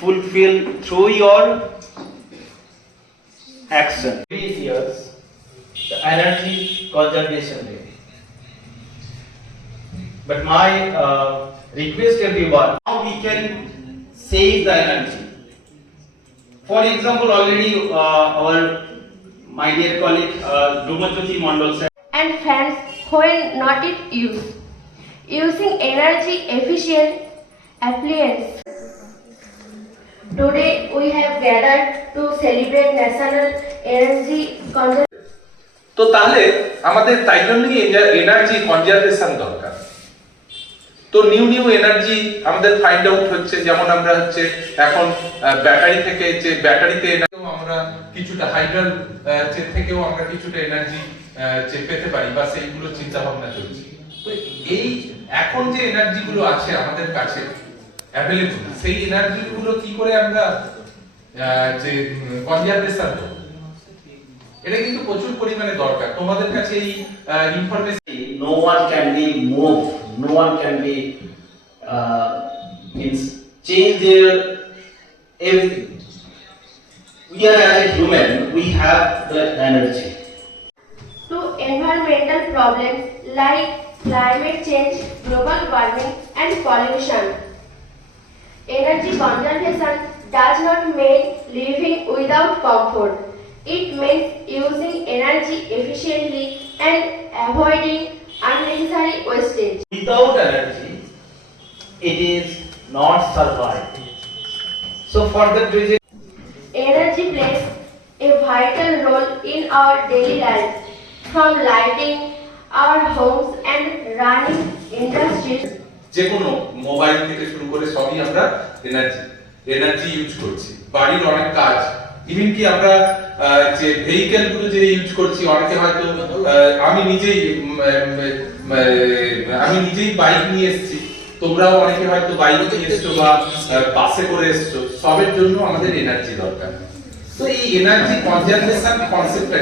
fulfill through your action. 3 years, the energy conservation day. But my request everyone, how we can save the energy. For example, already my dear colleague Dhrumatjyoti Mandal said, and fans when not in use. Using energy efficient appliances. Today we have gathered to celebrate National Energy Conservation. তো তাহলে আমাদের তাই জন্যই energy conservation দরকার। তো new energy আমাদের find out হচ্ছে, যেমন আমরা হচ্ছে এখন ব্যাটারি থেকে যে ব্যাটারিতে আমরা কিছুটা হাইড্রাল থেকেও আমরা কিছুটা এনার্জি পেতে পারি, বা সেইগুলো চিন্তা ভাবনা চলছে। তো এই এখন যে এনার্জি গুলো আছে আমাদের কাছে অ্যাভেলেবল, সেই এনার্জি গুলো কি করে আমরা যে কনজারভেশন করব, এটা কিন্তু প্রচুর পরিমাণে দরকার। তোমাদের কাছে এই information, no one can be moved, no one can be means change their everything. We are as a human, we have the energy. To environmental problems like climate change, global warming and pollution. Energy conservation does not mean living without comfort. It means using energy efficiently and avoiding unnecessary wastage. Without energy, it is not survive. So for that reason, Energy plays a vital role in our daily life, from lighting our homes and running industries. যে কোনো মোবাইল থেকে শুরু করে সবই আমরা energy use করছি। বাড়ির অনেক কাজ, ইভেন কি আমরা যে ভেহিকেল গুলো যে ইউজ করছি, অনেকে হয়তো আমি নিজেই বাইক নিয়ে এসেছি, তোমরাও অনেকে হয়তো বাইক নিয়ে এসছো বা বাসে করে এসছো, সবের জন্য আমাদের এনার্জি দরকার। তো এই এনার্জি কনজারভেশন কনসেপ্টটা